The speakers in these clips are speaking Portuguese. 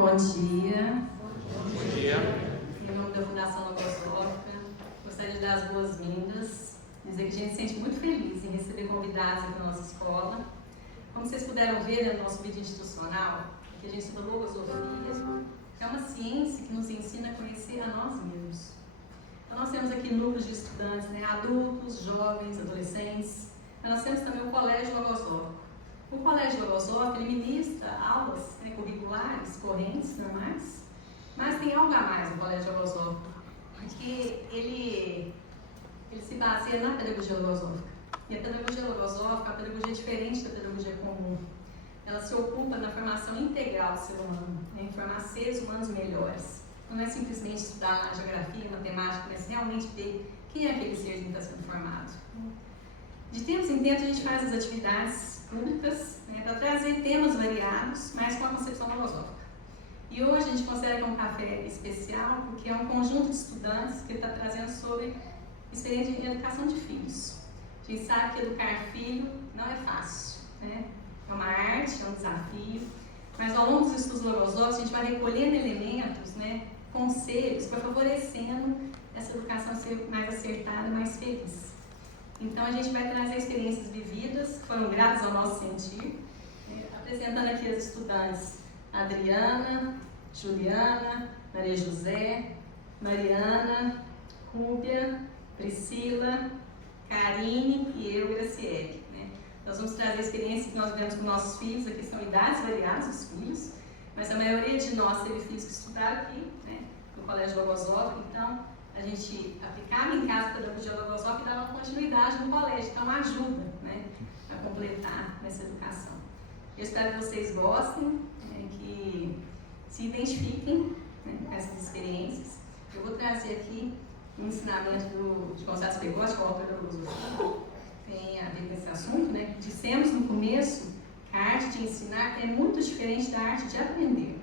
Bom dia. Bom dia. Em nome da Fundação Logosófica, gostaria de dar as boas-vindas, dizer que a gente se sente muito feliz em receber convidados aqui na nossa escola. Como vocês puderam ver no nosso vídeo institucional, que a gente estuda logosofia, que é uma ciência que nos ensina a conhecer a nós mesmos. Então nós temos aqui núcleos de estudantes, adultos, jovens, adolescentes, mas nós temos também o Colégio Logosófico. O Colégio Logosófico ele ministra aulas curriculares, correntes, normais, mas tem algo a mais no Colégio Logosófico, porque ele se baseia na pedagogia logosófica. E a pedagogia logosófica é uma pedagogia diferente da pedagogia comum. Ela se ocupa na formação integral do ser humano, em formar seres humanos melhores. Não é simplesmente estudar geografia, matemática, mas realmente ver quem é aquele ser que está sendo formado. De tempos em tempos a gente faz as atividades públicas para trazer temas variados, mas com a concepção logosófica. E hoje a gente considera que é um café especial, porque é um conjunto de estudantes que está trazendo sobre experiência de educação de filhos. A gente sabe que educar filho não é fácil, É uma arte, é um desafio, mas ao longo dos estudos logosóficos a gente vai recolhendo elementos, conselhos, para favorecendo essa educação ser mais acertada e mais feliz. Então a gente vai trazer experiências vividas, que foram gratas ao nosso sentir, apresentando aqui as estudantes Adriana, Juliana, Maria José, Mariana, Rúbia, Priscila, Karine e eu, Graciele. Nós vamos trazer a experiência que nós vivemos com nossos filhos, aqui são idades variadas os filhos, mas a maioria de nós teve filhos que estudaram aqui, no Colégio Logosófico, então a gente aplicava em casa a pedagogia logosófica e dava continuidade no colégio, então ajuda a completar nessa educação. Eu espero que vocês gostem, que se identifiquem com essas experiências. Eu vou trazer aqui um ensinamento de Gonçalves Pegossi, que é o autor da logosofia, tem a ver com esse assunto, Dissemos no começo que a arte de ensinar é muito diferente da arte de aprender.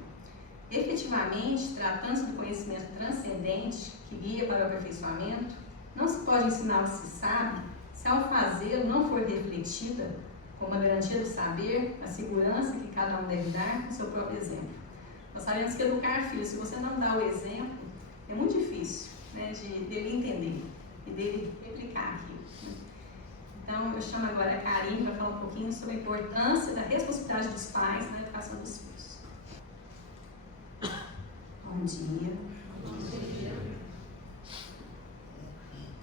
Efetivamente, tratando-se do conhecimento transcendente que guia para o aperfeiçoamento, não se pode ensinar o que se sabe se ao fazê-lo não for refletida como a garantia do saber, a segurança que cada um deve dar com o seu próprio exemplo. Nós sabemos que educar filhos, se você não dá o exemplo, é muito difícil dele entender e dele replicar aquilo. Então, eu chamo agora a Karine para falar um pouquinho sobre a importância da responsabilidade dos pais na educação dos filhos. Bom dia. Bom dia.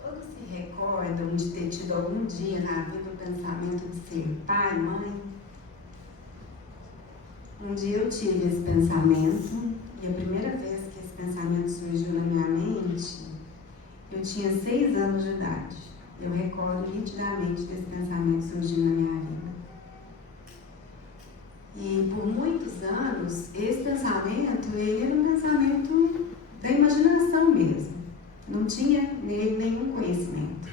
Todos se recordam de ter tido algum dia na vida o pensamento de ser pai, mãe? Um dia eu tive esse pensamento e a primeira vez que esse pensamento surgiu na minha mente, eu tinha 6 anos de idade. Eu recordo nitidamente desse pensamento surgindo na minha vida. E por muitos anos, esse pensamento, ele era um pensamento da imaginação mesmo. Não tinha nele nenhum conhecimento.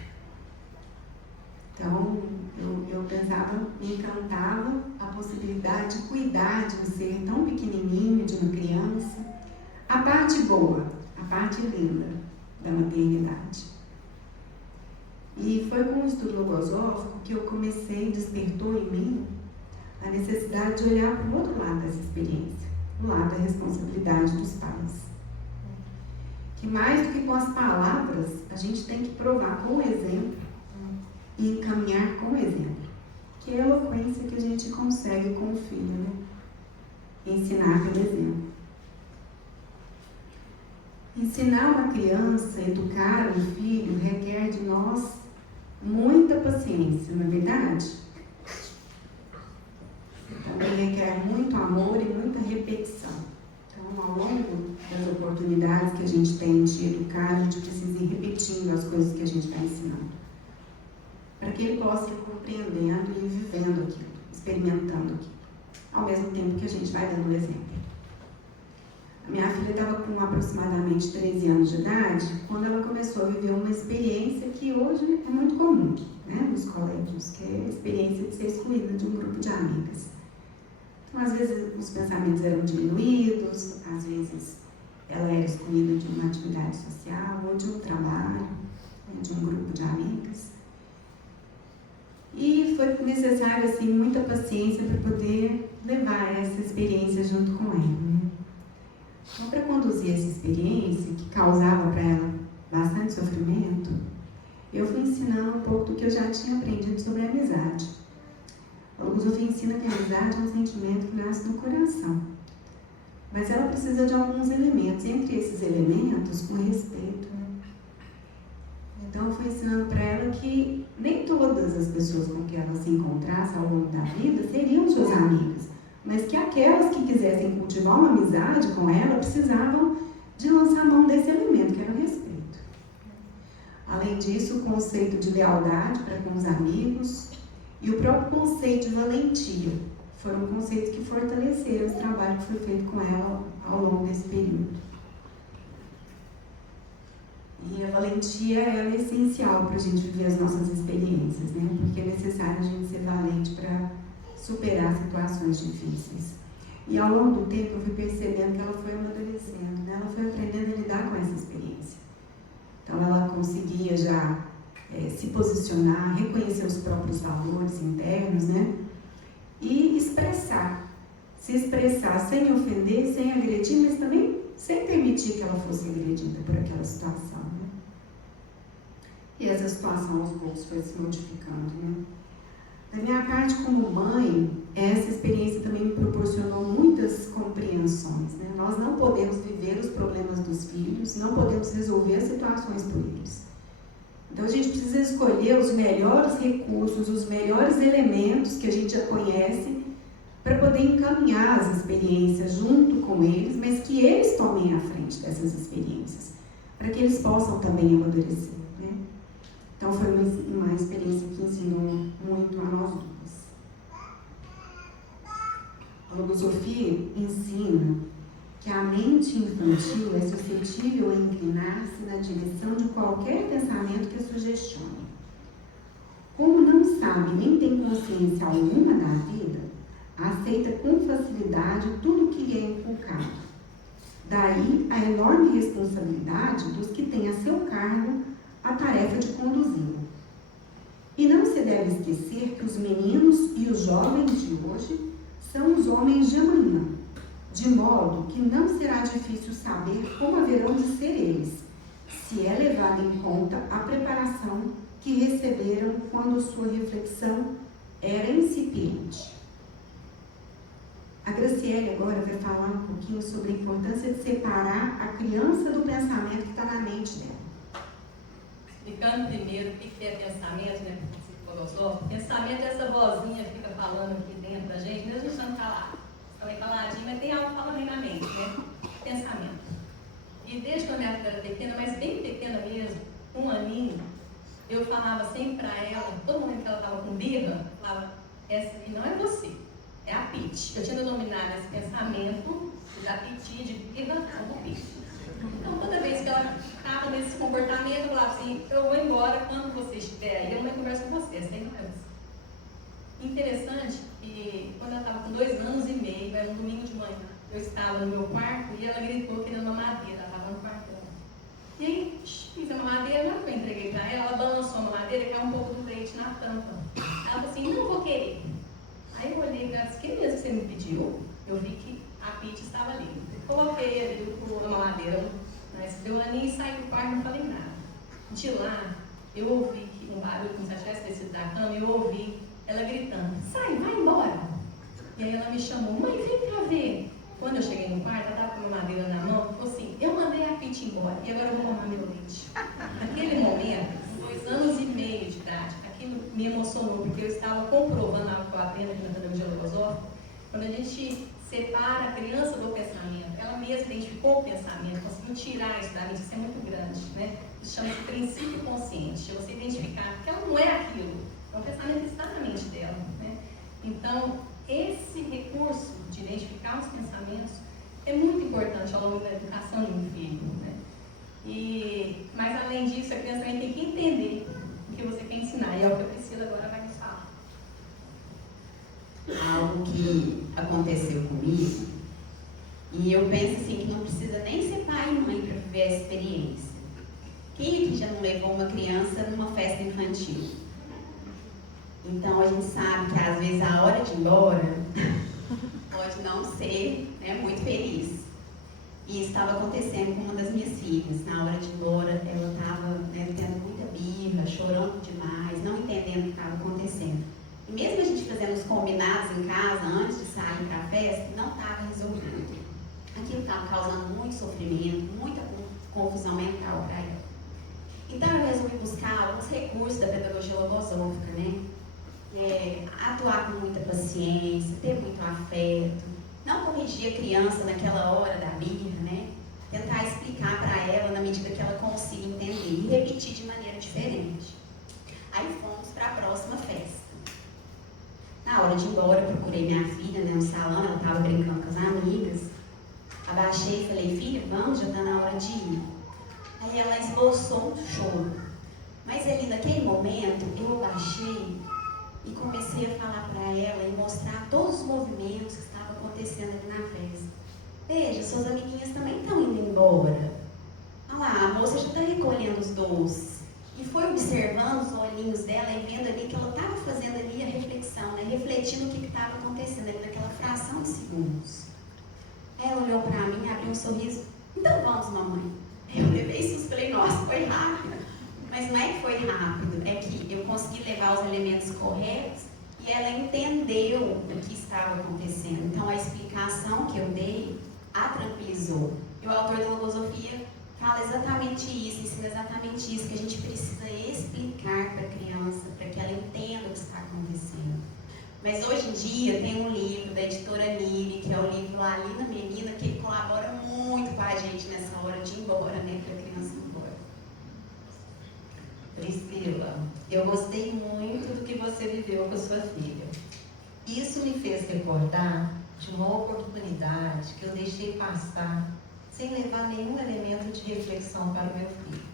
Então, eu pensava, me encantava a possibilidade de cuidar de um ser tão pequenininho, de uma criança. A parte boa, a parte linda da maternidade. E foi com o estudo logosófico que eu despertou em mim a necessidade de olhar para o outro lado dessa experiência, o lado da responsabilidade dos pais. Que mais do que com as palavras, a gente tem que provar com o exemplo e encaminhar com o exemplo. Que é a eloquência que a gente consegue com o filho, Ensinar pelo exemplo. Ensinar uma criança, educar um filho, requer de nós muita paciência, não é verdade? Também requer muito amor e muita repetição. Então, ao longo das oportunidades que a gente tem de educar, a gente precisa ir repetindo as coisas que a gente está ensinando. Para que ele possa ir compreendendo e vivendo aquilo, experimentando aquilo. Ao mesmo tempo que a gente vai dando o exemplo. A minha filha estava com aproximadamente 13 anos de idade, quando ela começou a viver uma experiência que hoje é muito comum, nos colégios, que é a experiência de ser excluída de um grupo de amigas. Então, às vezes, os pensamentos eram diminuídos, às vezes, ela era excluída de uma atividade social, ou de um trabalho, de um grupo de amigas. E foi necessário, muita paciência para poder levar essa experiência junto com ela. Então, para conduzir essa experiência, que causava para ela bastante sofrimento, eu fui ensinando um pouco do que eu já tinha aprendido sobre a amizade. A filosofia ensina que a amizade é um sentimento que nasce no coração. Mas ela precisa de alguns elementos. Entre esses elementos, o respeito. Então, eu fui ensinando para ela que nem todas as pessoas com que ela se encontrasse ao longo da vida seriam suas amigas. Mas que aquelas que quisessem cultivar uma amizade com ela precisavam de lançar mão desse elemento, que era o respeito. Além disso, o conceito de lealdade para com os amigos e o próprio conceito de valentia foram conceitos que fortaleceram esse trabalho que foi feito com ela ao longo desse período. E a valentia é essencial para a gente viver as nossas experiências, né? Porque é necessário a gente ser valente para superar situações difíceis. E ao longo do tempo eu fui percebendo que ela foi amadurecendo, né? Ela foi aprendendo a lidar com essa experiência. Então ela conseguia já se posicionar, reconhecer os próprios valores internos, né? E se expressar sem ofender, sem agredir, mas também sem permitir que ela fosse agredida por aquela situação, né? E essa situação aos poucos foi se modificando, né? Da minha parte como mãe, essa experiência também me proporcionou muitas compreensões, né? Nós não podemos viver os problemas dos filhos, não podemos resolver as situações por eles. Então a gente precisa escolher os melhores recursos, os melhores elementos que a gente já conhece para poder encaminhar as experiências junto com eles, mas que eles tomem a frente dessas experiências, para que eles possam também amadurecer, né? Então foi uma experiência que ensinou muito a nós duas. A logosofia ensina que a mente infantil é suscetível a inclinar-se na direção de qualquer pensamento que a sugestione. Como não sabe nem tem consciência alguma da vida, aceita com facilidade tudo que lhe é inculcado. Daí a enorme responsabilidade dos que têm a seu cargo a tarefa de conduzi-lo. E não se deve esquecer que os meninos e os jovens de hoje são os homens de amanhã, de modo que não será difícil saber como haverão de ser eles, se é levada em conta a preparação que receberam quando sua reflexão era incipiente. A Graciele agora vai falar um pouquinho sobre a importância de separar a criança do pensamento que está na mente dela. Explicando primeiro o que é pensamento, né? Pensamento é essa vozinha que fica falando aqui dentro da gente, mesmo estando calado. Falei caladinho, mas tem algo falando aí na mente, né? Pensamento. E desde que a minha filha era pequena, mas bem pequena mesmo, 1 aninho, eu falava sempre para ela, todo momento que ela estava com birra, falava, essa não é você, é a Pete. Eu tinha denominado esse pensamento da Pete de birra como Pete. Então, toda vez que ela estava nesse comportamento, eu falava assim, eu vou embora quando você estiver aí, eu não converso com você, essa aí não é você. Interessante que quando ela estava com 2 anos e meio, era um domingo de manhã, eu estava no meu quarto e ela gritou querendo uma mamadeira, ela estava no quarto dela. E aí, fiz a mamadeira, na hora que eu entreguei para ela balançou a mamadeira e caiu um pouco do leite na tampa. Ela falou assim, não vou querer. Aí eu olhei para ela e disse, que mesmo que você me pediu? Eu vi que a Pete estava ali. Eu coloquei ali a mamadeira, mas deu um aninho e saí do quarto e não falei nada. De lá, eu ouvi que um barulho, como se ela tivesse descido da cama, eu ouvi ela gritando, sai, vai embora. E aí ela me chamou, mãe, vem cá ver. Quando eu cheguei no quarto, ela estava com a mamadeira na mão, falou assim, eu mandei a Pete embora e agora eu vou tomar meu leite. Naquele momento, 2 anos e meio de idade, aquilo me emocionou, porque eu estava comprovando algo que eu aprendo aqui na pedagogia logosófica. Quando a gente separa a criança do pensamento, ela mesma identificou o pensamento, conseguiu tirar isso da mente, isso é muito grande, né? Isso chama-se princípio consciente, você identificar que ela não é aquilo, é um pensamento que está na mente dela, né? Então, esse recurso de identificar os pensamentos é muito importante ao longo da educação de um filho, né? Mas além disso, a criança também tem que entender o que você quer ensinar, e é o que a Priscila agora vai nos falar. Algo que aconteceu comigo, e eu penso assim, que não precisa nem ser pai e mãe para viver a experiência. Quem aqui já não levou uma criança numa festa infantil? Então a gente sabe que às vezes a hora de ir embora pode não ser, né, muito feliz. E estava acontecendo com uma das minhas filhas. Na hora de ir embora, ela estava tendo muita birra, chorando demais, não entendendo o que estava acontecendo. E mesmo a gente fazendo os combinados em casa, antes de sair para a festa, não estava resolvido. Aquilo estava causando muito sofrimento, muita confusão mental para ela. Então eu resolvi buscar alguns recursos da pedagogia logosófica, né? Atuar com muita paciência, ter muito afeto, não corrigir a criança naquela hora da birra, né? Tentar explicar para ela na medida que ela consiga entender e repetir de maneira diferente. Aí fomos para a próxima festa. Na hora de ir embora, eu procurei minha filha, né, no salão, ela estava brincando com as amigas. Abaixei e falei, filha, vamos, já está na hora de ir. Aí ela esboçou um choro. Mas ali naquele momento, eu abaixei e comecei a falar para ela e mostrar todos os movimentos que estavam acontecendo ali na festa. Veja, suas amiguinhas também estão indo embora. Olha lá, a moça já está recolhendo os doces. E foi observando os olhinhos dela e vendo ali que ela estava fazendo ali a reflexão, né? Refletindo o que estava acontecendo ali naquela fração de segundos. Aí ela olhou para mim, abriu um sorriso. Então vamos, mamãe. Eu levei susto, falei, nossa, foi rápido. Mas não é que foi rápido, é que eu consegui levar os elementos corretos e ela entendeu o que estava acontecendo. Então a explicação que eu dei a tranquilizou. E o autor da logosofia fala exatamente isso, ensina exatamente isso, que a gente precisa explicar para a criança, para que ela entenda o que está acontecendo. Mas hoje em dia tem um livro da editora Nili, que é o livro A Linda Menina, que ele colabora muito com a gente nessa hora de ir embora, né, para a criança ir embora. Priscila, eu gostei muito do que você viveu com a sua filha. Isso me fez recordar de uma oportunidade que eu deixei passar sem levar nenhum elemento de reflexão para o meu filho.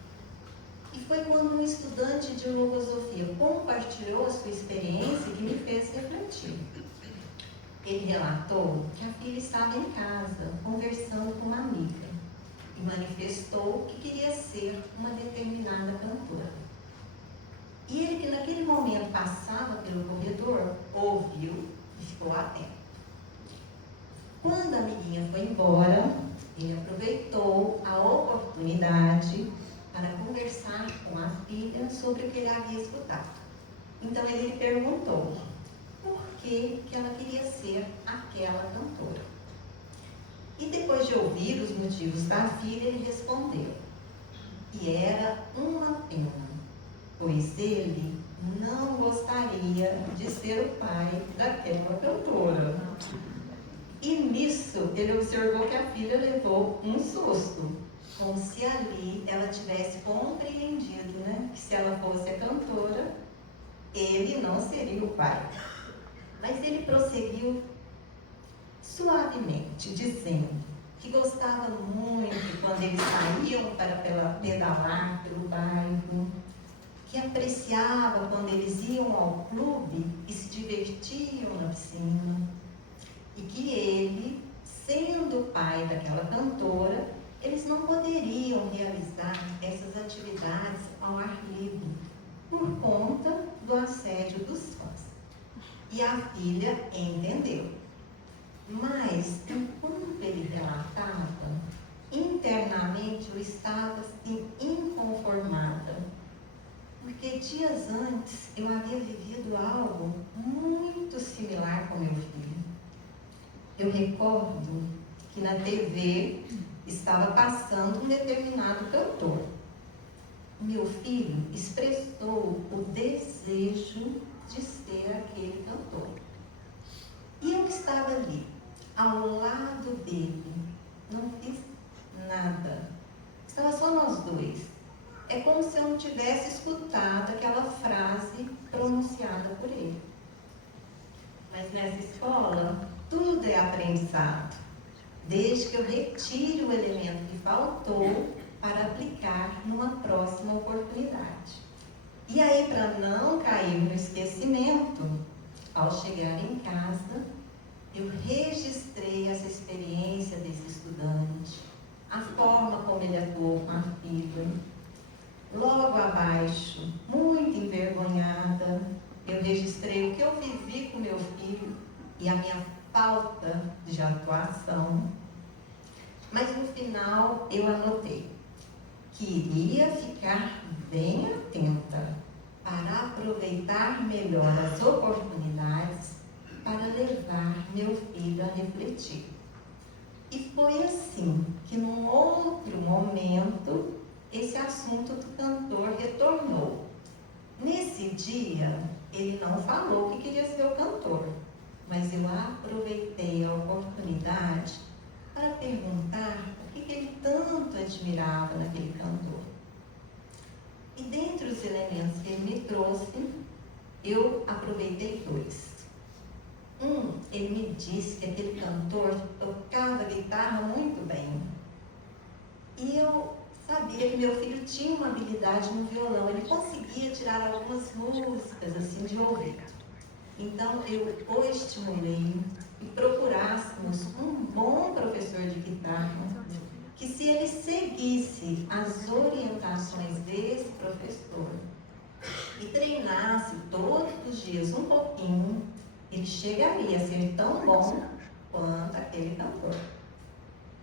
E foi quando um estudante de logosofia compartilhou a sua experiência que me fez refletir. Ele relatou que a filha estava em casa, conversando com uma amiga, e manifestou que queria ser uma determinada cantora. E ele, que naquele momento passava pelo corredor, ouviu e ficou atento. Quando a amiguinha foi embora, ele aproveitou a oportunidade para conversar com a filha sobre o que ele havia escutado. Então ele lhe perguntou por que ela queria ser aquela cantora. E depois de ouvir os motivos da filha, ele respondeu que era uma pena, pois ele não gostaria de ser o pai daquela cantora. E nisso ele observou que a filha levou um susto, como se ali ela tivesse compreendido, né, que se ela fosse a cantora, ele não seria o pai. Mas ele prosseguiu suavemente, dizendo que gostava muito quando eles saíam para pedalar pelo bairro, que apreciava quando eles iam ao clube e se divertiam na piscina, e que ele, sendo o pai daquela cantora, eles não poderiam realizar essas atividades ao ar livre, por conta do assédio dos fãs. E a filha entendeu. Mas, enquanto ele relatava, internamente eu estava assim, inconformada, porque dias antes eu havia vivido algo muito similar com meu filho. Eu recordo que na TV estava passando um determinado cantor. Meu filho expressou o desejo de ser aquele cantor. E eu que estava ali, ao lado dele, não fiz nada. Estava só nós dois. É como se eu não tivesse escutado aquela frase pronunciada por ele. Mas nessa escola, tudo é aprendizado, desde que eu retire o elemento que faltou para aplicar numa próxima oportunidade. E aí, para não cair no esquecimento, ao chegar em casa, eu registrei essa experiência desse estudante, a forma como ele atuou com a filha. Logo abaixo, muito envergonhada, eu registrei o que eu vivi com meu filho e a minha falta de atuação. Mas no final eu anotei que iria ficar bem atenta para aproveitar melhor as oportunidades para levar meu filho a refletir. E foi assim que, num outro momento, esse assunto do cantor retornou. Nesse dia, ele não falou que queria ser o cantor, mas eu aproveitei a oportunidade para perguntar o que ele tanto admirava naquele cantor. E dentre os elementos que ele me trouxe, eu aproveitei 2. Ele me disse que aquele cantor tocava guitarra muito bem. E eu sabia que meu filho tinha uma habilidade no violão, ele conseguia tirar algumas músicas assim de ouvido. Então eu o estimulei e procurássemos um bom professor de guitarra, que se ele seguisse as orientações desse professor e treinasse todos os dias um pouquinho, ele chegaria a ser tão bom quanto aquele cantor.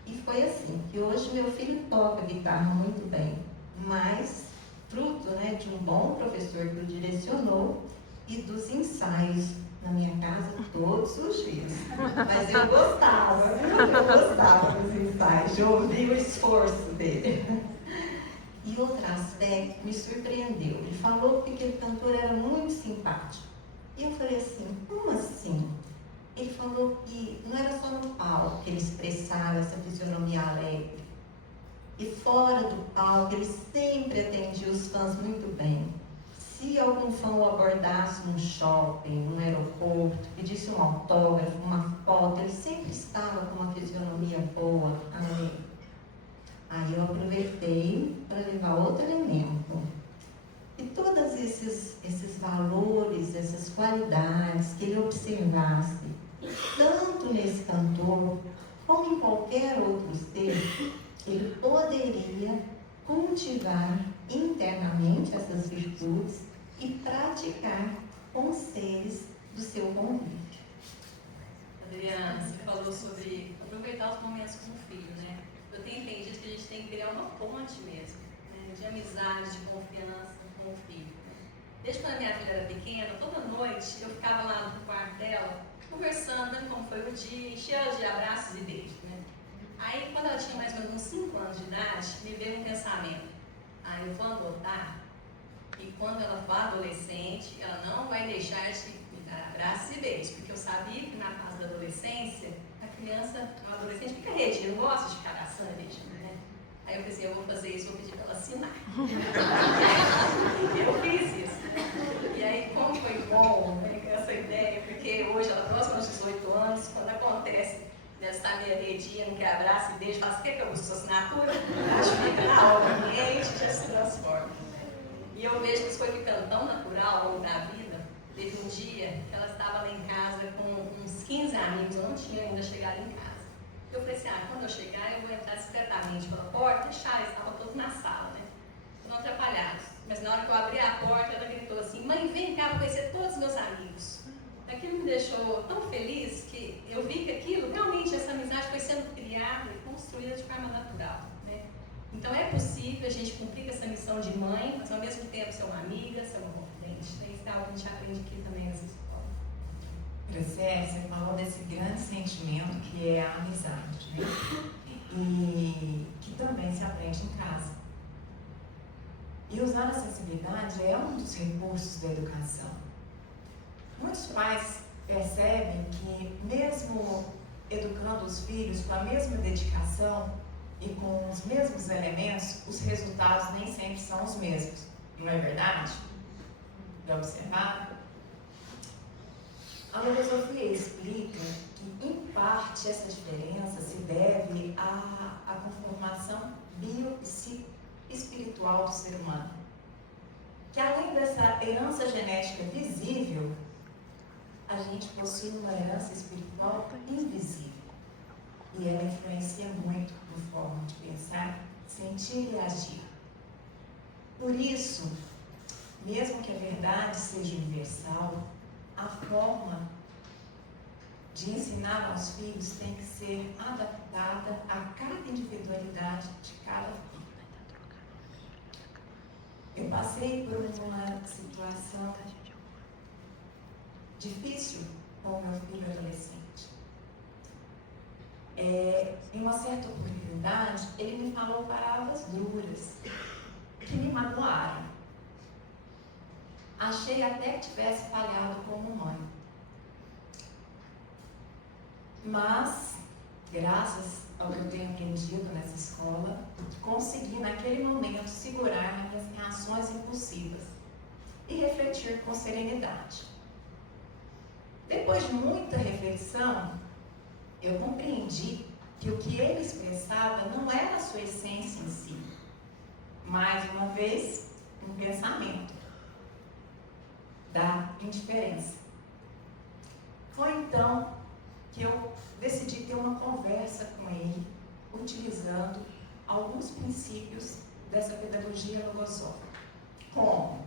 E foi assim, que hoje meu filho toca guitarra muito bem, mas fruto, né, de um bom professor que o direcionou e dos ensaios na minha casa todos os dias. Mas eu gostava dos ensaios, de ouvir o esforço dele. E outro aspecto me surpreendeu. Ele falou que aquele cantor era muito simpático. E eu falei assim, como assim? Ele falou que não era só no palco que ele expressava essa fisionomia alegre. E fora do palco, ele sempre atendia os fãs muito bem. Se algum fã o abordasse num shopping, num aeroporto, pedisse um autógrafo, uma foto, ele sempre estava com uma fisionomia boa, alegre. Aí eu aproveitei para levar outro elemento. E todos esses valores, essas qualidades que ele observasse, tanto nesse cantor, como em qualquer outro ser, ele poderia cultivar internamente essas virtudes e praticar com os seres do seu convívio. Adriana, você falou sobre aproveitar os momentos com o filho, né? Eu tenho entendido que a gente tem que criar uma ponte mesmo, né? De amizade, de confiança com o filho. Né? Desde quando a minha filha era pequena, toda noite eu ficava lá no quarto dela, conversando, né, como foi o dia, cheia de abraços e beijos, né? Aí, quando ela tinha mais ou menos uns 5 anos de idade, me veio um pensamento. Eu vou adotar, e quando ela for adolescente, ela não vai deixar de me dar abraços e beijos, porque eu sabia que na fase da adolescência, a criança, o adolescente fica retinho, não gosta de ficar abraçando e beijando, né? Aí eu pensei, eu vou fazer isso, vou pedir para ela assinar. Eu fiz isso, né? E aí, como foi bom, né, essa ideia, porque hoje ela próxima aos 18 anos, quando acontece, está meia redinha, não quer abraço e beijo, fala, você quer que eu use sua assinatura? Acho que fica na hora, o cliente já se transforma. E eu vejo que isso foi ficando tão natural ao longo da vida. Teve um dia que ela estava lá em casa com uns 15 amigos, eu não tinha ainda chegado em casa. Eu falei assim, quando eu chegar eu vou entrar discretamente pela porta, deixar, eles estavam todos na sala, né? Não atrapalhados. Mas na hora que eu abri a porta, ela gritou assim, mãe, vem cá, vou conhecer todos os meus amigos. Aquilo me deixou tão feliz que eu vi que aquilo, realmente, essa amizade foi sendo criada e construída de forma natural, né? Então é possível a gente cumprir essa missão de mãe, mas ao mesmo tempo ser uma amiga, ser uma confidente. Isso é algo que a gente aprende aqui também nessa escola. Graciela, você falou desse grande sentimento que é a amizade, né? E que também se aprende em casa. E usar a sensibilidade é um dos recursos da educação. Muitos pais percebem que, mesmo educando os filhos com a mesma dedicação e com os mesmos elementos, os resultados nem sempre são os mesmos. Não é verdade? Já observaram? A filosofia explica que, em parte, essa diferença se deve à conformação bio-espiritual do ser humano. Que, além dessa herança genética visível, a gente possui uma herança espiritual invisível. E ela influencia muito na forma de pensar, sentir e agir. Por isso, mesmo que a verdade seja universal, a forma de ensinar aos filhos tem que ser adaptada a cada individualidade de cada filho. Eu passei por uma situação difícil com o meu filho adolescente. Em uma certa oportunidade, ele me falou palavras duras que me magoaram. Achei até que tivesse falhado como mãe. Mas, graças ao que eu tenho aprendido nessa escola, consegui naquele momento segurar minhas reações impulsivas e refletir com serenidade. Depois de muita reflexão, eu compreendi que o que ele expressava não era a sua essência em si. Mais uma vez, um pensamento da indiferença. Foi então que eu decidi ter uma conversa com ele, utilizando alguns princípios dessa pedagogia logosófica. Como?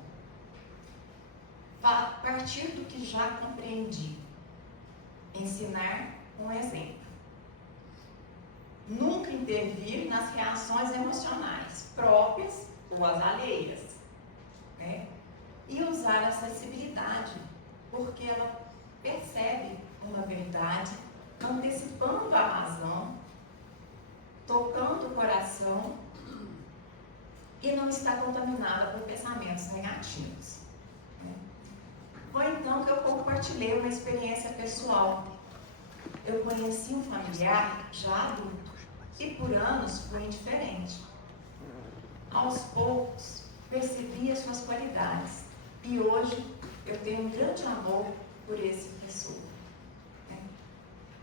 A partir do que já compreendi, ensinar um exemplo. Nunca intervir nas reações emocionais próprias ou as alheias, né? E usar a sensibilidade, porque ela percebe uma verdade, antecipando a razão, tocando o coração e não está contaminada por pensamentos negativos. Foi então que eu compartilhei uma experiência pessoal. Eu conheci um familiar já adulto e por anos foi indiferente. Aos poucos percebi as suas qualidades e hoje eu tenho um grande amor por essa pessoa.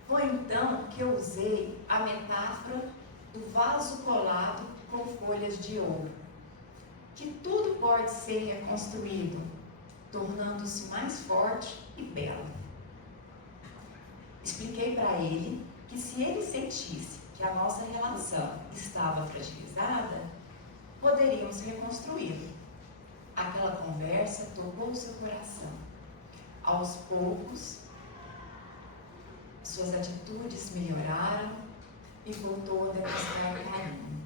Foi então que eu usei a metáfora do vaso colado com folhas de ouro, que tudo pode ser reconstruído, tornando-se mais forte e belo. Expliquei para ele que se ele sentisse que a nossa relação estava fragilizada, poderíamos reconstruí-la. Aquela conversa tocou o seu coração. Aos poucos, suas atitudes melhoraram e voltou a demonstrar carinho.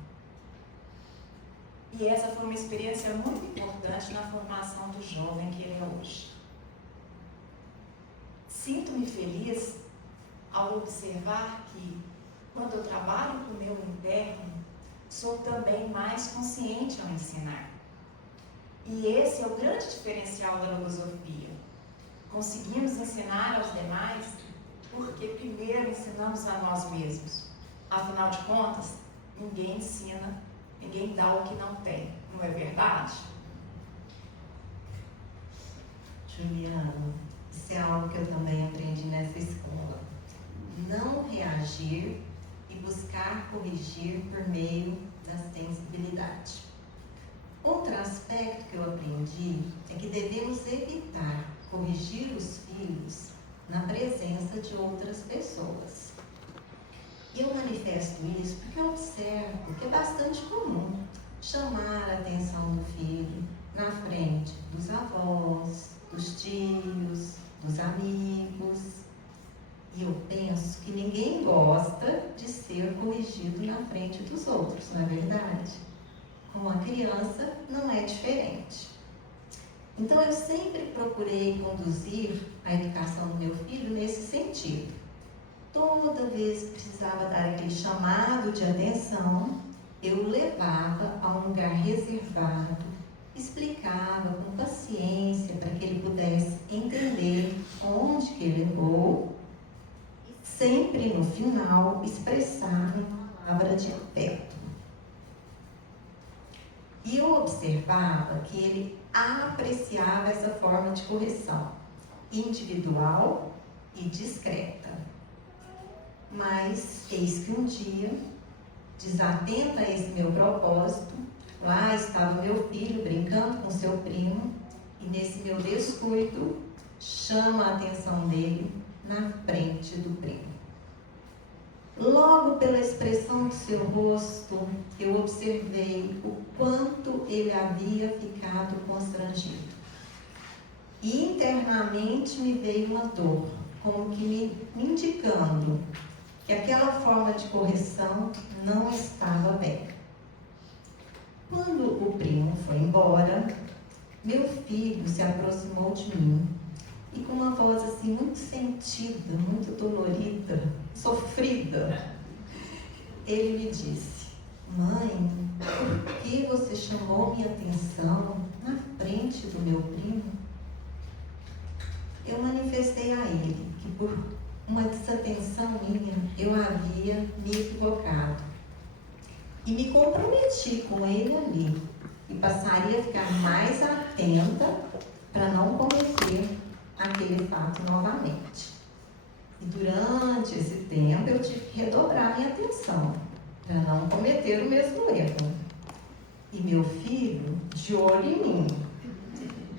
E essa foi uma experiência muito importante na formação do jovem que ele é hoje. Sinto-me feliz ao observar que, quando eu trabalho com o meu interno, sou também mais consciente ao ensinar. E esse é o grande diferencial da logosofia. Conseguimos ensinar aos demais porque primeiro ensinamos a nós mesmos. Afinal de contas, ninguém ensina, ninguém dá o que não tem. Não é verdade? Juliana, isso é algo que eu também aprendi nessa escola. Não reagir e buscar corrigir por meio da sensibilidade. Outro aspecto que eu aprendi é que devemos evitar corrigir os filhos na presença de outras pessoas. E eu manifesto isso porque eu observo que é bastante comum chamar a atenção do filho na frente dos avós, dos tios, dos amigos. E eu penso que ninguém gosta de ser corrigido na frente dos outros, não é verdade? Com a criança não é diferente. Então eu sempre procurei conduzir a educação do meu filho nesse sentido. Toda vez que precisava dar aquele chamado de atenção, eu o levava a um lugar reservado, explicava com paciência para que ele pudesse entender onde que ele errou, e sempre no final expressar uma palavra de afeto. E eu observava que ele apreciava essa forma de correção, individual e discreta. Mas eis que um dia, desatenta a esse meu propósito, lá estava meu filho brincando com seu primo, e nesse meu descuido, chama a atenção dele na frente do primo. Logo pela expressão do seu rosto, eu observei o quanto ele havia ficado constrangido. E internamente me veio uma dor, como que me indicando que aquela forma de correção não estava bem. Quando o primo foi embora, meu filho se aproximou de mim e com uma voz assim muito sentida, muito dolorida, sofrida, ele me disse: mãe, por que você chamou minha atenção na frente do meu primo? Eu manifestei a ele que por uma desatenção minha eu havia me equivocado e me comprometi com ele ali e passaria a ficar mais atenta para não cometer aquele fato novamente. E durante esse tempo eu tive que redobrar minha atenção para não cometer o mesmo erro. E meu filho, de olho em mim,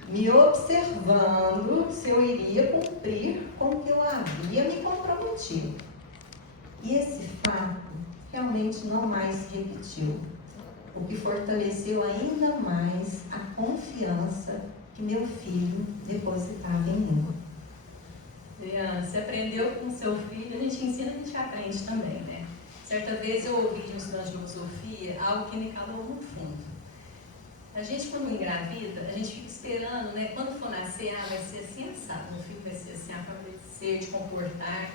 me observando se eu iria cumprir com o que eu havia me comprometido. E esse fato realmente não mais se repetiu, o que fortaleceu ainda mais a confiança que meu filho depositava em mim. Adriana, você aprendeu com seu filho, a gente ensina, a gente aprende também, né? Certa vez eu ouvi de um estudante de filosofia algo que me calou no fundo. A gente, quando engravida, a gente fica esperando, né? Quando for nascer, vai ser assim, assado, meu filho vai ser assim, a forma de ser, de comportar.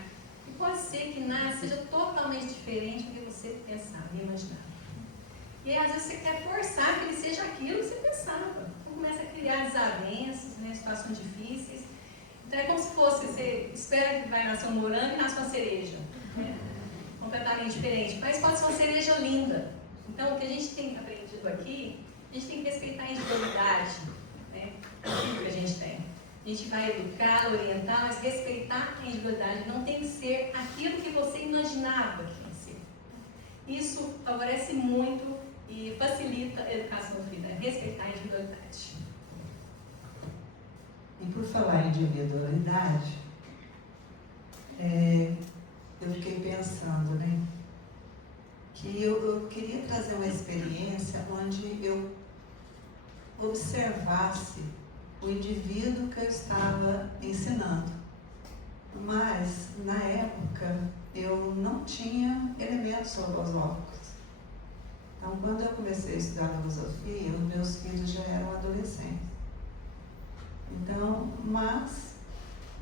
E pode ser que nasça, seja totalmente diferente do que você pensava e imaginava. E aí, às vezes, você quer forçar que ele seja aquilo que você pensava. Então, começa a criar desavenças, né? Situações difíceis. Então, é como se fosse, você espera que vai nascer um morango e nasce uma cereja. Né? Completamente diferente. Mas pode ser uma cereja linda. Então, o que a gente tem aprendido aqui, a gente tem que respeitar a individualidade, né? Aquilo que a gente tem. A gente vai educar, orientar, mas respeitar a individualidade. Não tem que ser aquilo que você imaginava que ia ser. Isso favorece muito e facilita a educação do filho, né? Respeitar a individualidade. E por falar em individualidade, eu fiquei pensando, né, que eu queria trazer uma experiência onde eu observasse o indivíduo que eu estava ensinando. Mas, na época, eu não tinha elementos filosóficos. Então, quando eu comecei a estudar filosofia, os meus filhos já eram adolescentes. Então, mas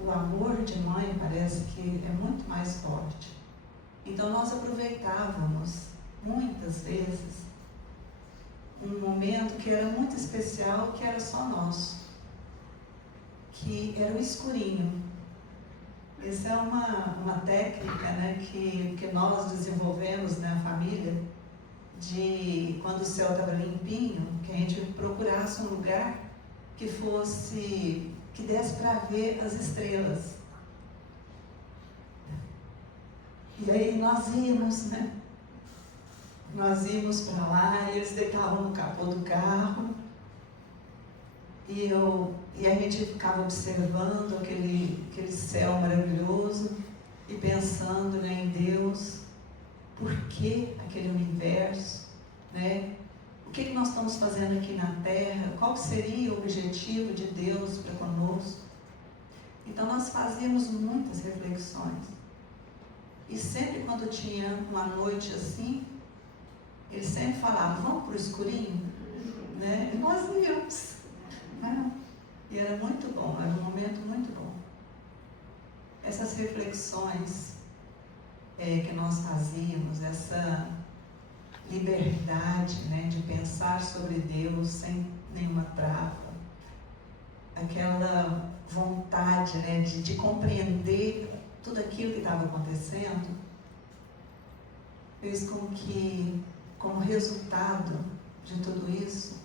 o amor de mãe parece que é muito mais forte. Então, nós aproveitávamos, muitas vezes, um momento que era muito especial, que era só nosso, que era o escurinho. Essa é uma técnica, né, que nós desenvolvemos na família, de quando o céu estava limpinho, que a gente procurasse um lugar que fosse, que desse para ver as estrelas. E aí nós íamos, né? Nós íamos para lá, e eles deitavam no capô do carro, e a gente ficava observando aquele céu maravilhoso e pensando, né, em Deus, por que aquele universo, né? O que nós estamos fazendo aqui na Terra? Qual seria o objetivo de Deus para conosco? Então nós fazíamos muitas reflexões. E sempre quando tinha uma noite assim, eles sempre falavam: vamos para o escurinho? Né? E nós íamos. Né? E era muito bom, era um momento muito bom. Essas reflexões que nós fazíamos, essa liberdade, né, de pensar sobre Deus sem nenhuma trava, aquela vontade, né, de compreender tudo aquilo que estava acontecendo, fez com que, como resultado de tudo isso,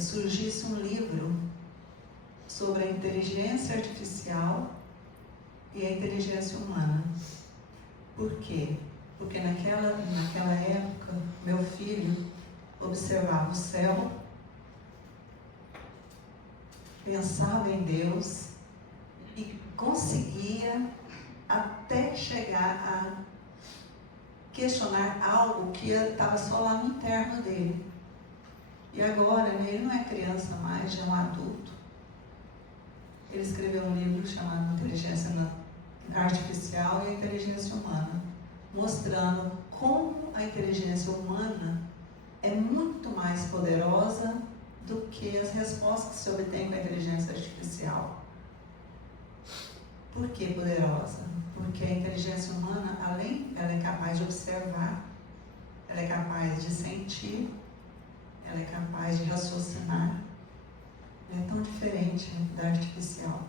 surgisse um livro sobre a inteligência artificial e a inteligência humana. Por quê? Porque naquela época, meu filho observava o céu, pensava em Deus e conseguia até chegar a questionar algo que estava só lá no interno dele. E agora, né, ele não é criança mais, já é um adulto. ele escreveu um livro chamado Inteligência Artificial e a Inteligência Humana, mostrando como a inteligência humana é muito mais poderosa do que as respostas que se obtém com a inteligência artificial. Por que poderosa? Porque a inteligência humana, ela é capaz de observar, ela é capaz de sentir, ela é capaz de raciocinar. Ela é tão diferente da artificial.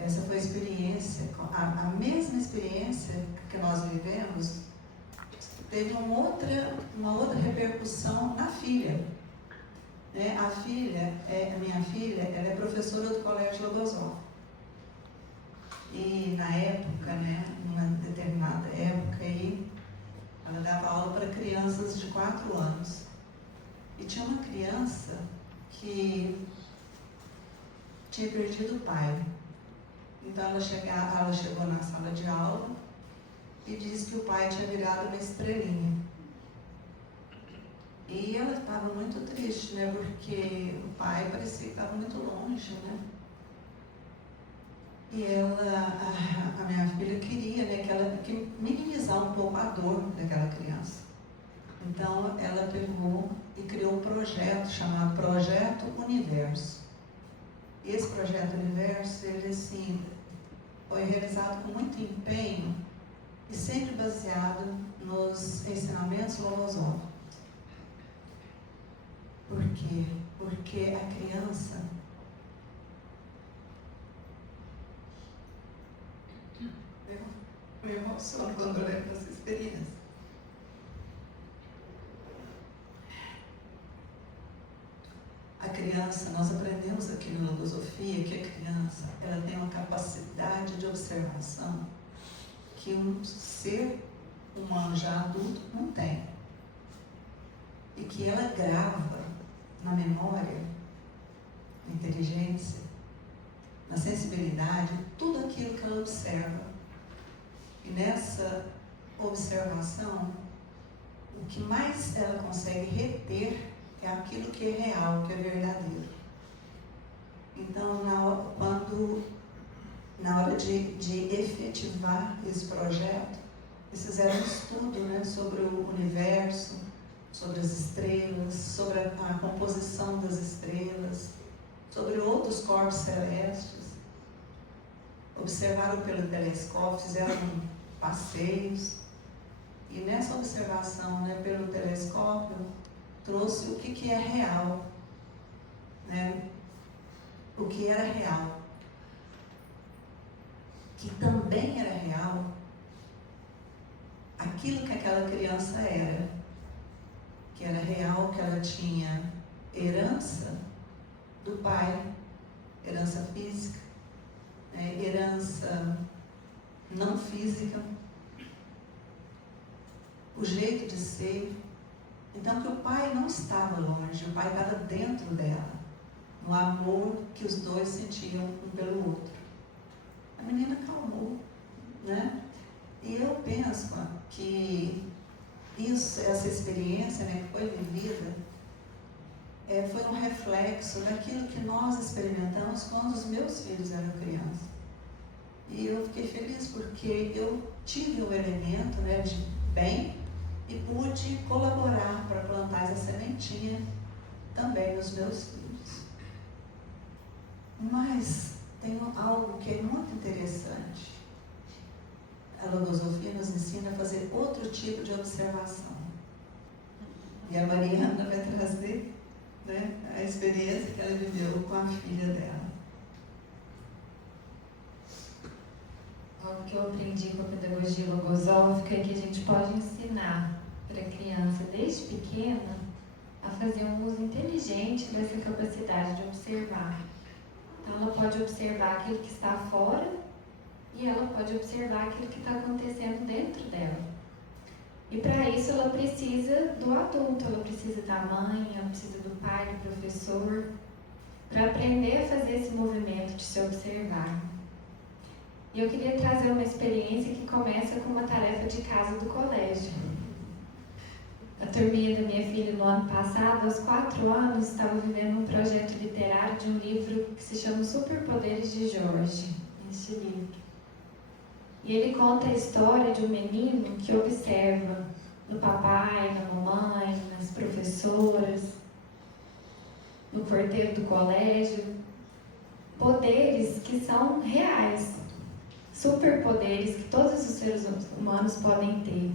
Essa foi a experiência, a mesma experiência que nós vivemos, teve uma outra repercussão na filha. A minha filha, ela é professora do Colégio Logosófico. E na época, numa determinada época, ela dava aula para crianças de 4 anos. E tinha uma criança que tinha perdido o pai. Então ela chegou na sala de aula e disse que o pai tinha virado uma estrelinha. E ela estava muito triste, porque o pai parecia que estava muito longe, E a minha filha queria, que minimizar um pouco a dor daquela criança. Então ela pegou e criou um projeto chamado Projeto Universo. E esse Projeto Universo, ele assim, foi realizado com muito empenho e sempre baseado nos ensinamentos logosóficos. Por quê? Porque a criança, eu me emociono quando eu lembro dessa experiência. A criança, nós aprendemos aqui na Logosofia que a criança, ela tem uma capacidade de observação que um ser humano já adulto não tem. E que ela grava na memória, na inteligência, na sensibilidade, tudo aquilo que ela observa. E nessa observação, o que mais ela consegue reter é aquilo que é real, que é verdadeiro. Então, na hora de efetivar esse projeto, eles fizeram um estudo sobre o universo, sobre as estrelas, sobre a composição das estrelas, sobre outros corpos celestes. Observaram pelo telescópio, fizeram passeios. E nessa observação, pelo telescópio, trouxe o que é real, o que era real, que também era real, aquilo que aquela criança era, que era real, que ela tinha herança do pai, herança física, herança não física, o jeito de ser. Então, que o pai não estava longe, o pai estava dentro dela, no amor que os dois sentiam um pelo outro. A menina acalmou, E eu penso que essa experiência, que foi vivida, foi um reflexo daquilo que nós experimentamos quando os meus filhos eram crianças. E eu fiquei feliz porque eu tive um elemento, de bem, e pude colaborar para plantar essa sementinha também nos meus filhos. Mas tem algo que é muito interessante. A logosofia nos ensina a fazer outro tipo de observação. E a Mariana vai trazer a experiência que ela viveu com a filha dela. Algo que eu aprendi com a pedagogia logosófica é que a gente pode ensinar para a criança, desde pequena, a fazer um uso inteligente dessa capacidade de observar. Então, ela pode observar aquilo que está fora e ela pode observar aquilo que está acontecendo dentro dela. E para isso, ela precisa do adulto, ela precisa da mãe, ela precisa do pai, do professor, para aprender a fazer esse movimento de se observar. E eu queria trazer uma experiência que começa com uma tarefa de casa do colégio. A turminha da minha filha no ano passado, aos 4 anos, estava vivendo um projeto literário de um livro que se chama Superpoderes de Jorge, este livro. E ele conta a história de um menino que observa no papai, na mamãe, nas professoras, no porteiro do colégio, poderes que são reais, superpoderes que todos os seres humanos podem ter.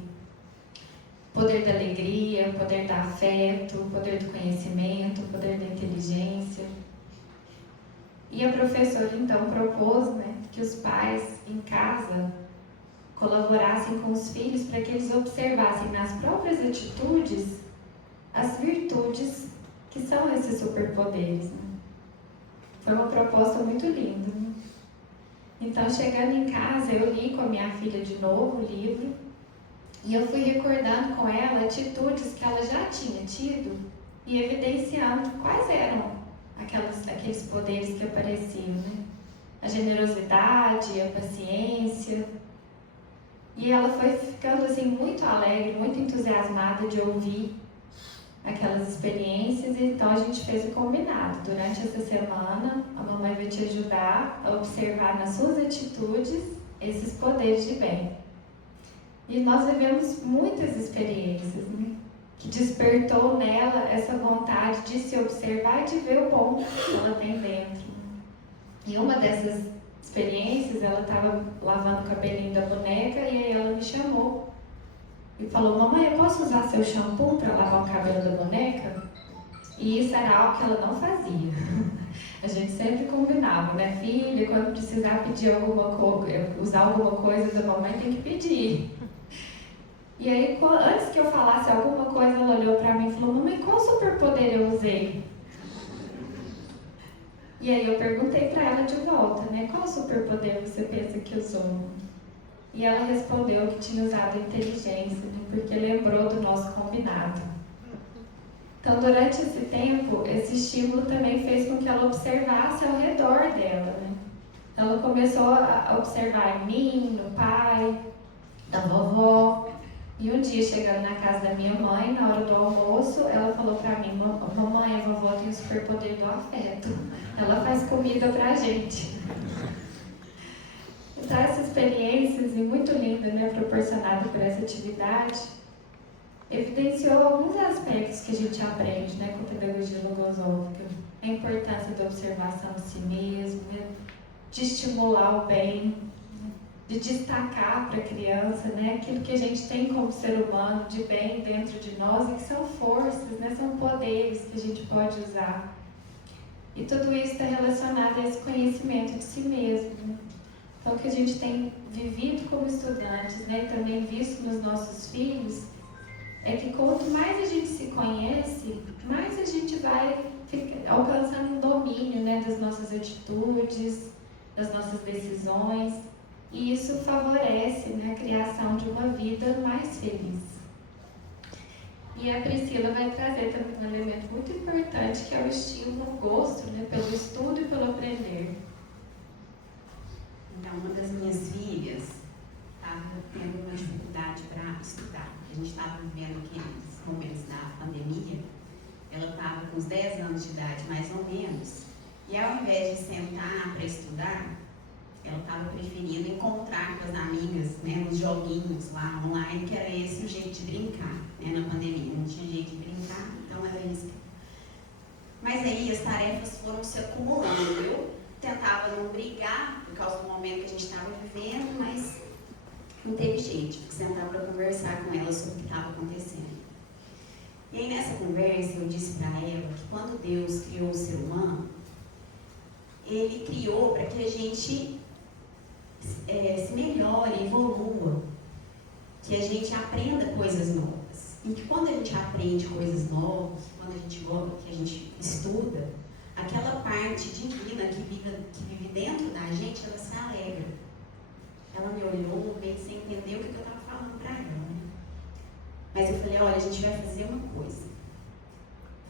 Poder da alegria, poder do afeto, poder do conhecimento, poder da inteligência. E a professora então propôs, que os pais em casa colaborassem com os filhos para que eles observassem nas próprias atitudes as virtudes que são esses superpoderes. Foi uma proposta muito linda. Então, chegando em casa, eu li com a minha filha de novo o livro e eu fui recordando com ela atitudes que ela já tinha tido e evidenciando quais eram aqueles poderes que apareciam, A generosidade, a paciência. E ela foi ficando assim muito alegre, muito entusiasmada de ouvir aquelas experiências, e então a gente fez o combinado. Durante essa semana, a mamãe vai te ajudar a observar nas suas atitudes esses poderes de bem. E nós vivemos muitas experiências, que despertou nela essa vontade de se observar e de ver o bom que ela tem dentro. E uma dessas experiências, ela estava lavando o cabelinho da boneca e aí ela me chamou e falou: mamãe, eu posso usar seu shampoo para lavar o cabelo da boneca? E isso era algo que ela não fazia. A gente sempre combinava, filha, quando precisar pedir alguma coisa, usar alguma coisa da mamãe, tem que pedir. E aí, antes que eu falasse alguma coisa, ela olhou para mim e falou: mamãe, qual superpoder eu usei? E aí eu perguntei para ela de volta, qual superpoder você pensa que usou? E ela respondeu que tinha usado a inteligência, porque lembrou do nosso combinado. Então, durante esse tempo, esse estímulo também fez com que ela observasse ao redor dela, Ela começou a observar em mim, no pai, da vovó. E um dia, chegando na casa da minha mãe, na hora do almoço, ela falou pra mim: mamãe, a vovó tem o superpoder do afeto. Ela faz comida pra gente. Então, essas experiências, e muito linda, proporcionada por essa atividade, evidenciou alguns aspectos que a gente aprende, com a pedagogia logosófica. A importância da observação de si mesmo, de estimular o bem, de destacar para a criança, aquilo que a gente tem como ser humano de bem dentro de nós e que são forças, são poderes que a gente pode usar. E tudo isso está relacionado a esse conhecimento de si mesmo. Então, o que a gente tem vivido como estudantes, e também visto nos nossos filhos, é que quanto mais a gente se conhece, mais a gente vai alcançando um domínio, das nossas atitudes, das nossas decisões. E isso favorece a criação de uma vida mais feliz. E a Priscila vai trazer também um elemento muito importante, que é o estímulo, o gosto, pelo estudo e pelo aprender. Então, uma das minhas filhas estava tendo uma dificuldade para estudar. A gente estava vivendo aqueles momentos da pandemia. Ela estava com uns 10 anos de idade, mais ou menos. E ao invés de sentar para estudar, ela estava preferindo encontrar com as amigas, nos joguinhos lá online, que era esse o jeito de brincar, na pandemia. Não tinha jeito de brincar, então era isso. Mas aí as tarefas foram se acumulando. Eu tentava não brigar por causa do momento que a gente estava vivendo, mas não teve jeito. Tive que sentar para conversar com ela sobre o que estava acontecendo. E aí nessa conversa eu disse para ela que quando Deus criou o ser humano, Ele criou para que a gente se melhore, evolua, que a gente aprenda coisas novas. E que quando a gente aprende coisas novas, quando que a gente estuda, aquela parte divina que vive dentro da gente, ela se alegra. Ela me olhou, meio sem entender o que eu estava falando para ela. Mas eu falei: olha, a gente vai fazer uma coisa.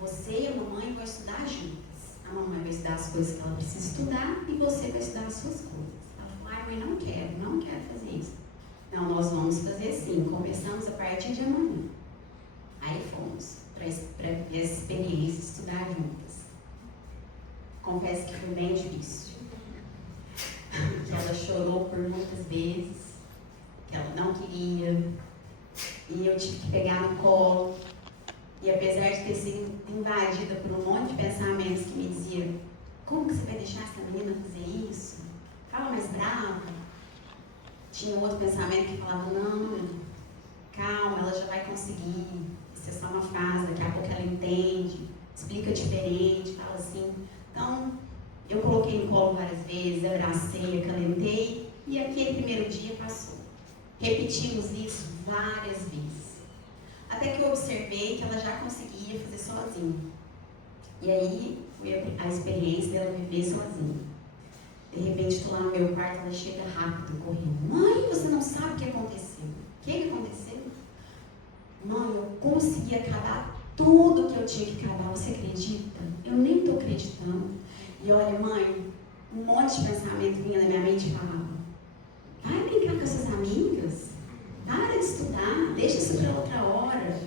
Você e a mamãe vão estudar juntas. A mamãe vai estudar as coisas que ela precisa estudar e você vai estudar as suas coisas. Mãe, não quero fazer isso. Não, nós vamos fazer assim, começamos a partir de amanhã. Aí Aí fomos para viver essa experiência, estudar juntas. Confesso que foi bem difícil. Que ela chorou por muitas vezes, que ela não queria, e eu tive que pegar no colo. E apesar de ter sido invadida por um monte de pensamentos que me diziam: como que você vai deixar essa menina fazer isso? Fala mais brava. Tinha um outro pensamento que falava: não, calma, ela já vai conseguir, isso é só uma fase, daqui a pouco ela entende, explica diferente, fala assim. Então, eu coloquei no colo várias vezes, abracei, acalentei, e aquele primeiro dia passou. Repetimos isso várias vezes. Até que eu observei que ela já conseguia fazer sozinha. E aí, foi a experiência dela viver sozinha. De repente, estou lá no meu quarto, ela chega rápido, correndo. Mãe, você não sabe o que aconteceu. O que aconteceu? Mãe, eu consegui acabar tudo que eu tinha que acabar. Você acredita? Eu nem estou acreditando. E olha, mãe, um monte de pensamento vinha na minha mente e falava: vai brincar com essas amigas? Para de estudar, deixa isso para outra hora.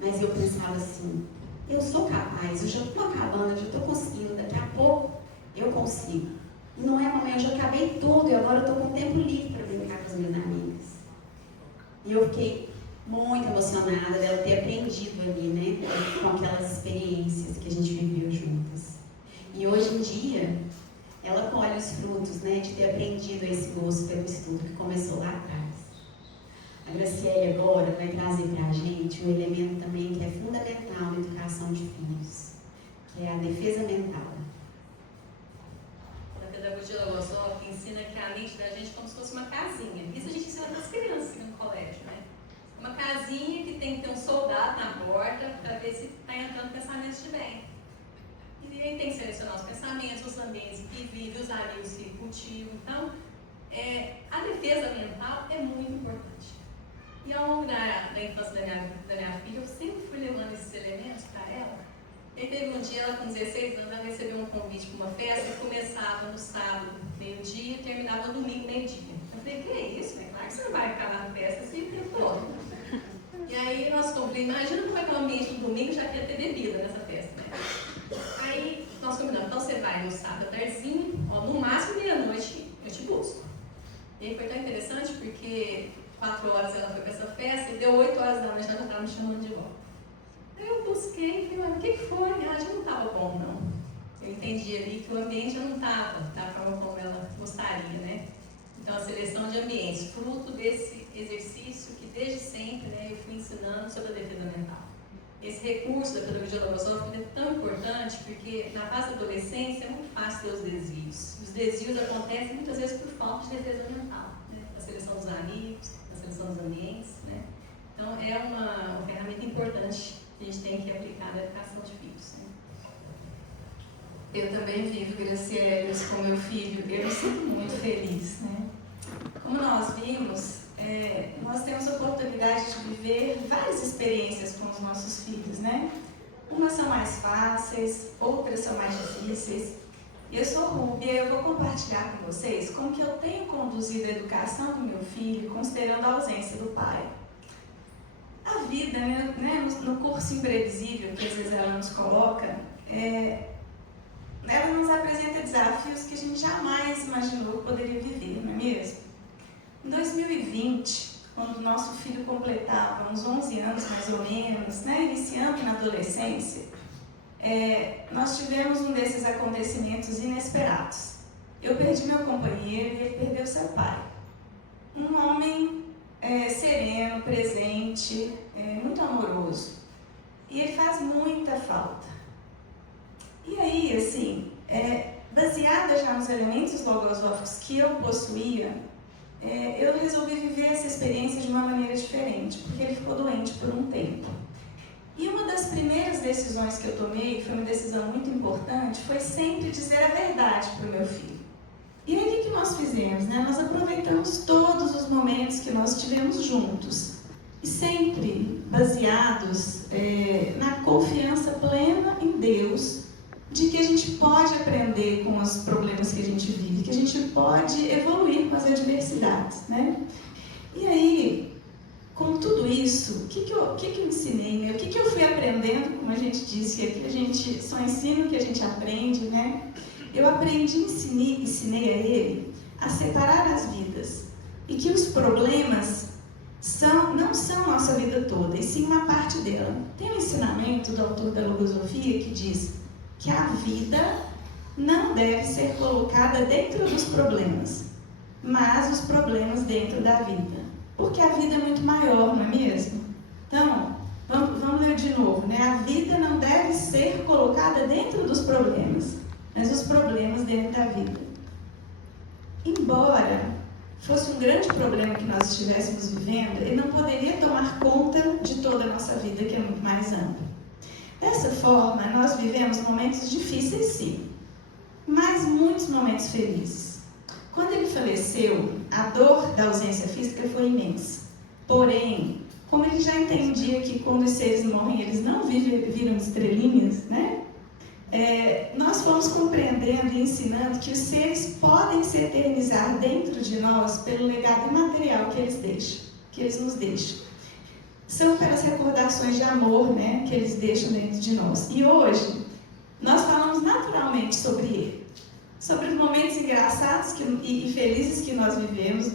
Mas eu pensava assim: eu sou capaz, eu já estou acabando, eu já estou conseguindo, daqui a pouco eu consigo. E não é, mamãe, eu já acabei tudo e agora eu estou com tempo livre para brincar com as minhas amigas. E eu fiquei muito emocionada dela ter aprendido ali, né, com aquelas experiências que a gente viveu juntas. E hoje em dia, ela colhe os frutos, né, de ter aprendido esse gosto pelo estudo que começou lá atrás. A Graciele agora vai trazer para a gente um elemento também que é fundamental na educação de filhos, que é a defesa mental. A pedagogia logosófica ensina que a mente da gente é como se fosse uma casinha. Isso a gente ensina para as crianças no colégio, né? Uma casinha que tem que ter um soldado na porta para ver se está entrando pensamentos de bem. E aí tem que selecionar os pensamentos, os ambientes que vive, os amigos que cultivam. Então, a defesa mental é muito importante. E ao longo da infância da minha filha, eu sempre fui levando esses elementos para ela. E teve um dia, ela com 16 anos, ela recebeu um convite para uma festa que começava no sábado, meio-dia, e terminava no domingo, meio-dia. Eu falei: que é isso? É claro que você não vai ficar na festa assim o tempo todo. E aí nós combinamos: imagina como é que é o ambiente no domingo, já que ia ter bebida nessa festa, né? Aí nós combinamos: então você vai no sábado tardezinho, no máximo meia-noite eu te busco. E aí foi tão interessante porque 4 horas ela foi para essa festa e deu 8 horas da noite ela já estava me chamando de volta. Aí eu busquei e falei: mas o que foi? Ela já não estava bom, não. Eu entendi ali que o ambiente já não estava da forma como ela gostaria, né? Então a seleção de ambientes, fruto desse exercício que desde sempre, né, eu fui ensinando sobre a defesa mental. Esse recurso da pedagogia logosófica é tão importante porque na fase da adolescência é muito fácil ter os desvios. Os desvios acontecem muitas vezes por falta de defesa mental, né? A seleção dos amigos, a seleção dos ambientes, né? Então é uma ferramenta importante que a gente tem que aplicar na educação de filhos, né? Eu também vivo Graciele com meu filho, eu me sinto muito feliz, né? Como nós vimos, nós temos a oportunidade de viver várias experiências com os nossos filhos, né? Umas são mais fáceis, outras são mais difíceis. Eu sou Rúbia e eu vou compartilhar com vocês como que eu tenho conduzido a educação do meu filho, considerando a ausência do pai. A vida, né, no curso imprevisível que às vezes ela nos coloca, ela nos apresenta desafios que a gente jamais imaginou que poderia viver, não é mesmo? Em 2020, quando o nosso filho completava uns 11 anos mais ou menos, né, iniciando na adolescência, nós tivemos um desses acontecimentos inesperados. Eu perdi meu companheiro e ele perdeu seu pai. Um homem sereno, presente, muito amoroso. E ele faz muita falta. E aí, assim, baseada já nos elementos logosóficos que eu possuía, eu resolvi viver essa experiência de uma maneira diferente, porque ele ficou doente por um tempo. E uma das primeiras decisões que eu tomei, foi uma decisão muito importante, foi sempre dizer a verdade para o meu filho. E aí o que nós fizemos, né? Nós aproveitamos todos os momentos que nós tivemos juntos, e sempre baseados na confiança plena em Deus, de que a gente pode aprender com os problemas que a gente vive, que a gente pode evoluir com as adversidades, né? E aí, com tudo isso, o que eu ensinei, né? O que eu fui aprendendo, como a gente disse, que aqui a gente só ensina o que a gente aprende, né? Eu aprendi, ensinei a ele a separar as vidas e que os problemas não são nossa vida toda, e sim uma parte dela. Tem um ensinamento do autor da Logosofia que diz que a vida não deve ser colocada dentro dos problemas, mas os problemas dentro da vida. Porque a vida é muito maior, não é mesmo? Então, vamos ler de novo, né? A vida não deve ser colocada dentro dos problemas, mas os problemas dentro da vida. Embora fosse um grande problema que nós estivéssemos vivendo, ele não poderia tomar conta de toda a nossa vida, que é muito mais ampla. Dessa forma, nós vivemos momentos difíceis, sim, mas muitos momentos felizes. Quando ele faleceu, a dor da ausência física foi imensa. Porém, como ele já entendia que quando os seres morrem, eles não viram estrelinhas, né? Nós fomos compreendendo e ensinando que os seres podem se eternizar dentro de nós pelo legado imaterial que eles nos deixam. São pelas recordações de amor, né, que eles deixam dentro de nós. E hoje, nós falamos naturalmente sobre ele. Sobre os momentos engraçados e felizes que nós vivemos,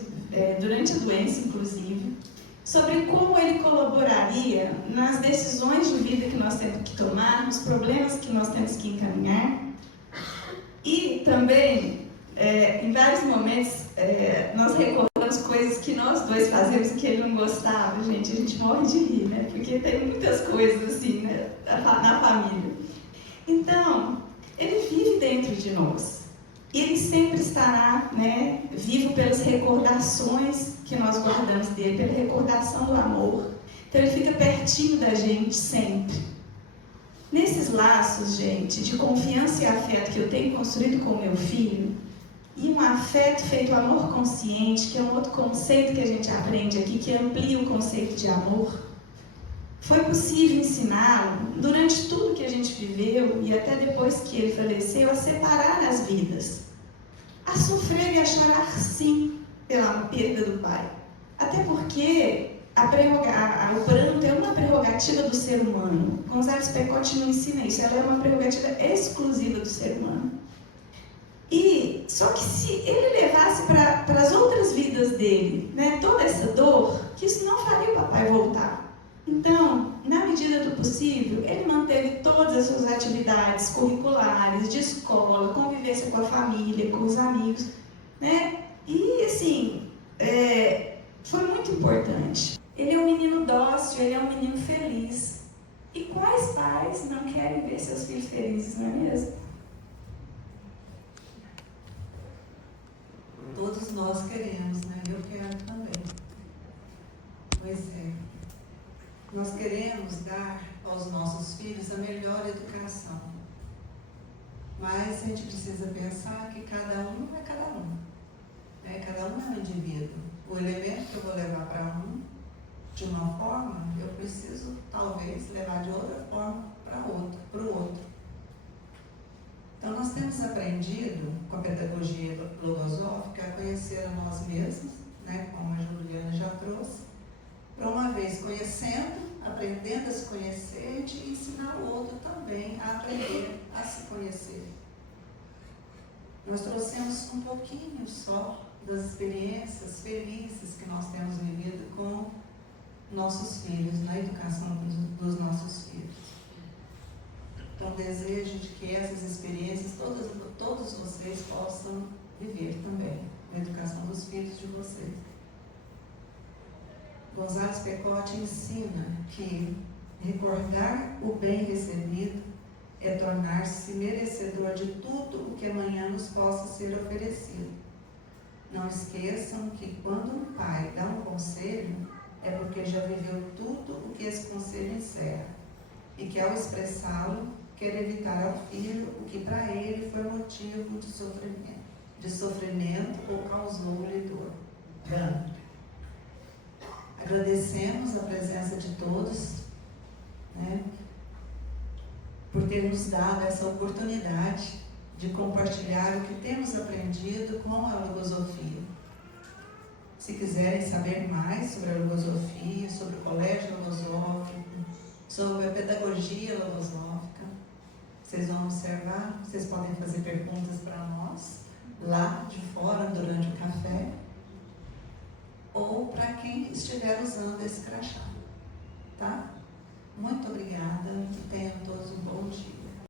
durante a doença, inclusive. Sobre como ele colaboraria nas decisões de vida que nós temos que tomar, nos problemas que nós temos que encaminhar. E também, em vários momentos, nós recordamos coisas que nós dois fazemos e que ele não gostava, gente. A gente morre de rir, né? Porque tem muitas coisas assim, né, na família. Então, ele vive dentro de nós. E ele sempre estará, né, vivo pelas recordações que nós guardamos dele, pela recordação do amor. Então ele fica pertinho da gente sempre. Nesses laços, gente, de confiança e afeto que eu tenho construído com o meu filho, e um afeto feito amor consciente, que é um outro conceito que a gente aprende aqui, que amplia o conceito de amor, foi possível ensiná-lo, durante tudo que a gente viveu, e até depois que ele faleceu, a separar as vidas. A sofrer e a chorar, sim, pela perda do pai. Até porque o pranto é uma prerrogativa do ser humano. Gonzales Pecotti não ensina isso, ela é uma prerrogativa exclusiva do ser humano. E só que se ele levasse para as outras vidas dele, né, toda essa dor, que isso não faria o papai voltar. Então, na medida do possível, ele manteve todas as suas atividades curriculares, de escola, convivência com a família, com os amigos, né? E, assim, foi muito importante. Ele é um menino dócil, ele é um menino feliz. E quais pais não querem ver seus filhos felizes, não é mesmo? Todos nós queremos, né? Eu quero também. Pois é. Nós queremos dar aos nossos filhos a melhor educação. Mas a gente precisa pensar que cada um é cada um. Né? Cada um é um indivíduo. O elemento que eu vou levar para um, de uma forma, eu preciso, talvez, levar de outra forma para o outro. Então, nós temos aprendido, com a pedagogia logosófica, a conhecer a nós mesmos, né? Como a Juliana já trouxe, para uma vez conhecendo, aprendendo a se conhecer, de ensinar o outro também a aprender a se conhecer. Nós trouxemos um pouquinho só das experiências felizes que nós temos vivido com nossos filhos, na educação dos nossos filhos. Então, desejo de que essas experiências todos vocês possam viver também, na educação dos filhos de vocês. Gonzales Pecotti ensina que recordar o bem recebido é tornar-se merecedor de tudo o que amanhã nos possa ser oferecido. Não esqueçam que quando um pai dá um conselho, é porque já viveu tudo o que esse conselho encerra, e que ao expressá-lo, quer evitar ao filho o que para ele foi motivo de sofrimento ou causou-lhe dor. Agradecemos a presença de todos, né, por ter nos dado essa oportunidade de compartilhar o que temos aprendido com a logosofia. Se quiserem saber mais sobre a logosofia, sobre o colégio logosófico, sobre a pedagogia logosófica, vocês vão observar, vocês podem fazer perguntas para nós, lá de fora, durante o café, ou para quem estiver usando esse crachá.